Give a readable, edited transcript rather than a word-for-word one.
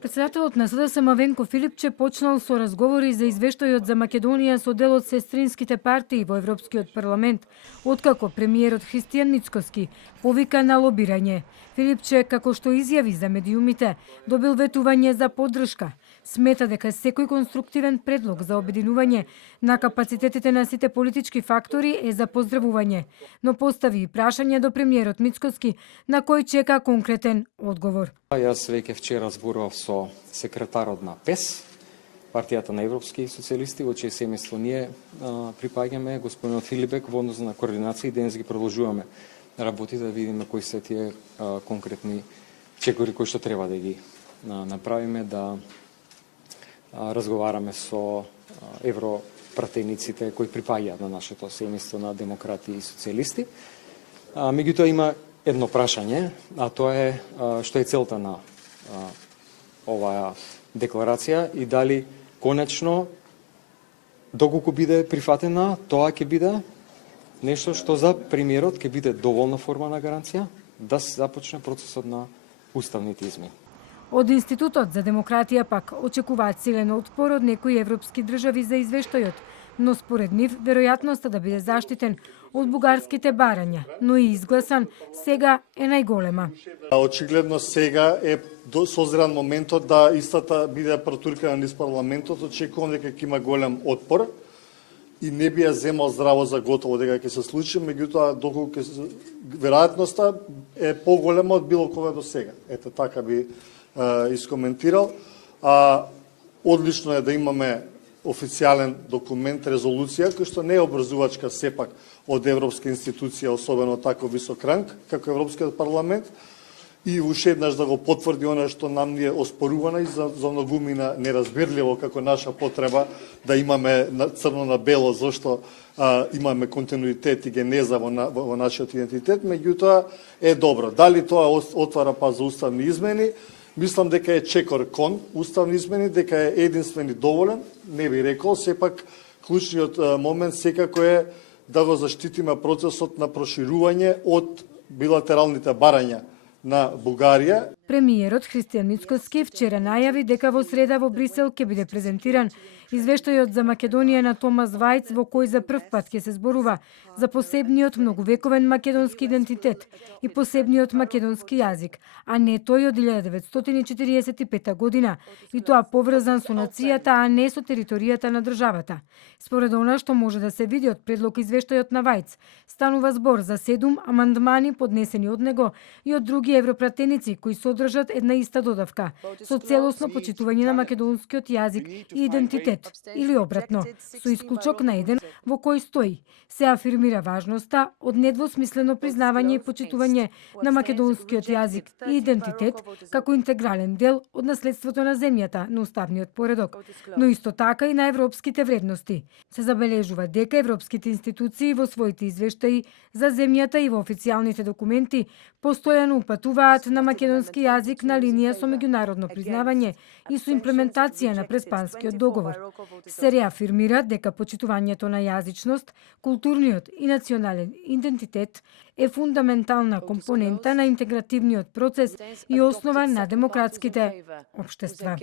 Председателот на СДСМ Венко Филипче почнал со разговори за извештајот за Македонија со дел од сестринските партии во Европскиот парламент, откако премиерот Христијан Мицкоски повика на лобирање. Филипче, како што изјави за медиумите, добил ветување за поддршка. Смета дека секој конструктивен предлог за обединување на капацитетите на сите политички фактори е за поздравување, но постави и прашање до премиерот Мицкоски на кој чека конкретен одговор. Јас веќе вчера зборував со секретарот на ПЕС, партијата на европски социјалисти, во чие семејство ние припаѓаме, господинот Филипек, во однос на координација и денес ги продолжуваме работи да видиме кои се тие конкретни чекори кои што треба да ги направиме, да разговараме со европратениците кои припаѓаат на нашето семејство на демократи и социјалисти. Меѓутоа има едно прашање, а тоа е што е целта на оваа декларација и дали конечно, доколку биде прифатена, тоа ќе биде нешто што за премиерот ќе биде доволна форма на гаранција да се започне процесот на уставните измени. Од Институтот за демократија пак очекуваат силен отпор од некои европски држави за извештајот, но според нив веројатноста да биде заштитен од бугарските барања, но и изгласан, сега е најголема. Очигледно сега е созран моментот да истата биде протуркана низ парламентот, очекувам дека ќе има голем отпор и не би ја земал здраво за готово дека ќе се случи, меѓутоа доколку веројатноста е поголема од било кога до сега. Ето така би искоментирал. Одлично е да имаме официјален документ, резолуција, кој што не е обврзувачка сепак од европска институција, особено тако висок ранг, како Европскиот парламент, и уште еднаш да го потврди она што нам ни е оспорувано и за многумина неразбирливо како наша потреба да имаме црно на бело зашто имаме континуитет и генеза во нашиот идентитет, меѓутоа е добро. Дали тоа отвара па за уставни измени? Мислам дека е чекор кон уставни измени, дека е единствен и доволен, не би рекол, сепак клучниот момент секако е да го заштитиме процесот на проширување од билатералните барања на Бугарија. Премиерот Христијан Мицкоски вчера најави дека во среда во Брисел ќе биде презентиран извештајот за Македонија на Томас Вајц, во кој за прв пат ќе се зборува за посебниот многувековен македонски идентитет и посебниот македонски јазик, а не тој од 1945 година, и тоа поврзан со нацијата, а не со територијата на државата. Според она што може да се види од предлог извештајот на Вајц, станува збор за 7 амандмани поднесени од него и од други европратеници кои содржат една иста додавка со целосно почитување на македонскиот јазик и идентитет, или обратно, со исклучок на еден во кој стои: се афирмира важноста од недвосмислено признавање и почитување на македонскиот јазик и идентитет како интегрален дел од наследството на земјата, на уставниот поредок, но исто така и на европските вредности. Се забележува дека европските институции во своите извештаи за земјата и во официјалните документи постојано упатуваат на македонски јазик на линија со меѓународно признавање и со имплементација на Преспанскиот договор. Се реафирмира дека почитувањето на јазичност, културниот и национален идентитет е фундаментална компонента на интегративниот процес и основа на демократските општества.